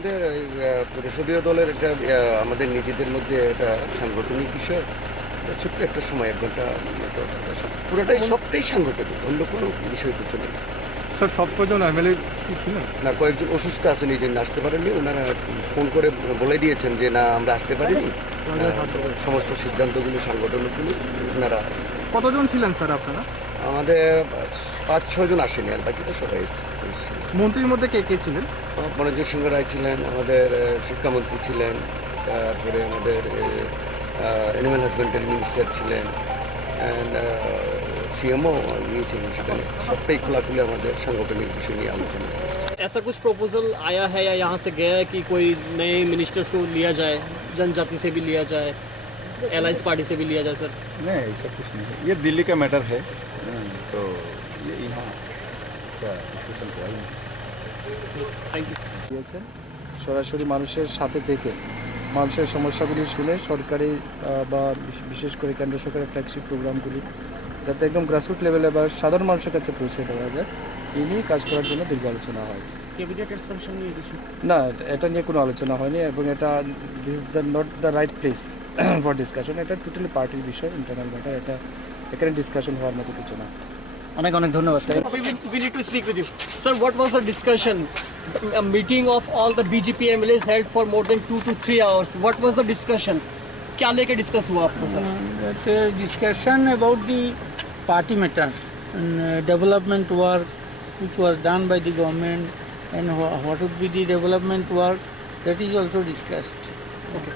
আমাদের পরিষদীয় দলের একটা আমাদের নিজেদের মধ্যে একটা সাংগঠনিক বিষয়। ছোট্ট একটা সময় 1 ঘন্টা মতো পুরোটাই সবটাই সাংগঠনিক, অন্য কোনো বিষয় কিছু নেই। স্যার সব কজন এমএলএ ছিলেন না, কয়েকজন অসুস্থ আছেন, এই জন্য আসতে পারেননি। ওনারা ফোন করে বলে দিয়েছেন যে না আমরা আসতে পারিনি, সমস্ত সিদ্ধান্তগুলো সাংগঠনিকগুলো ওনারা। কতজন ছিলেন স্যার আপনারা? আমাদের 5-6 জন আসেনি, আর বাকিটা সবাই এসেছিল। মন্ত্রীর মধ্যে কে কে ছিলেন? মনোজ সিংহ রায় ছিলেন, আমাদের শিক্ষামন্ত্রী ছিলেন, তারপরে আমাদের অ্যানিম্যাল হাজবেন্ডারি মিনিস্টার ছিলেন, অ্যান্ড সিএমও গিয়েছিলেন সেখানে। সবটাই খোলাখুলি আমাদের সাংগঠনিক বিষয় নিয়ে আলোচনা। ऐसा कुछ प्रपोजल आया है या यहाँ से गया है कि कोई नए मिनिस्टर्स को लिया जाए, जनजाति से भी लिया जाए, अलायंस पार्टी से भी लिया जाए? सर नहीं, ऐसा कुछ नहीं है, ये दिल्ली का मैटर है, तो ये यहाँ इसका डिस्कशन किया है। Thank you. দিয়েছেন সরাসরি মানুষের সাথে থেকে মানুষের সমস্যাগুলি শুনে সরকারি বা বিশেষ করে কেন্দ্র সরকারের ফ্ল্যাগশিপ প্রোগ্রামগুলি যাতে একদম গ্রাসরুট লেভেলে বা সাধারণ মানুষের কাছে পৌঁছে দেওয়া যায় এই নিয়ে কাজ করার জন্য দীর্ঘ আলোচনা হয়েছে। না, এটা নিয়ে কোনো আলোচনা হয়নি এবং এটা this is not the right place for discussion. এটা টোটালি পার্টির বিষয়, ইন্টারনাল ম্যাটার, এটা এখানে ডিসকাশন হওয়ার মতো কিছু না। অনেক অনেক ধন্যবাদ। We need to speak with you. Sir, what was the discussion? A meeting of all the BJP MLAs held for more than 2 to 3 hours. What was the discussion? क्या लेके डिस्कस हुआ आपको sir? That discussion about the party matter and development work which was done by the government and what would be the development work, that is also discussed. Okay.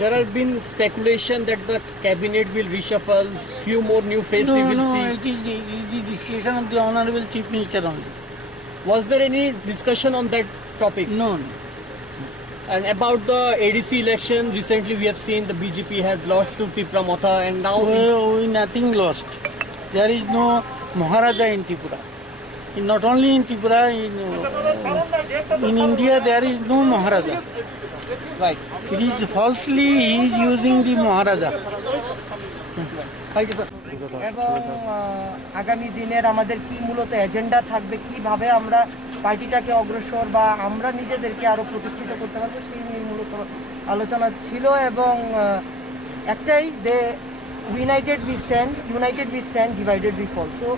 There have been speculation that the cabinet will reshuffle, few more new faces we will see. It is the discussion of the Honorable Chief Minister only. Was there any discussion on that topic? No. And about the ADC election, recently we have seen the BJP has lost to Tripura Motha and now... We nothing lost. There is no Maharaja in Tripura. Not only in Tripura, in India there is no Maharaja. Right. It is falsely he is using the Maharaja. Thank you sir. এবং আগামী দিনের আমাদের কি মূলত agenda থাকবে, কিভাবে আমরা পার্টিটাকে অগ্রসর বা আমরা নিজেদেরকে আরও প্রতিষ্ঠিত করতে পারবো সেই নিয়ে মূলত আলোচনা ছিল। এবং একটাই, they united we stand divided we fall. So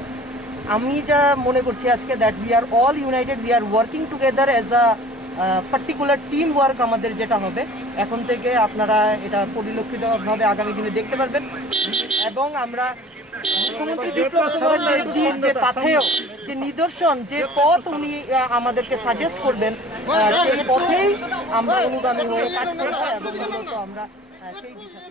আমি যা মনে করছি আজকে, that we are all united, we are working together as a particular team work আমাদের যেটা হবে এখন থেকে আপনারা এটা পরিলক্ষিতভাবে আগামী দিনে দেখতে পারবেন। এবং আমরা মুখ্যমন্ত্রী বিপ্লব কুমার দেবজির যে পাথেয়, যে নিদর্শন, যে পথ উনি আমাদেরকে সাজেস্ট করবেন, সেই পথেই আমরা অনুগামী হয়ে কাজ করব এবং মূলত আমরা সেই দিশাতে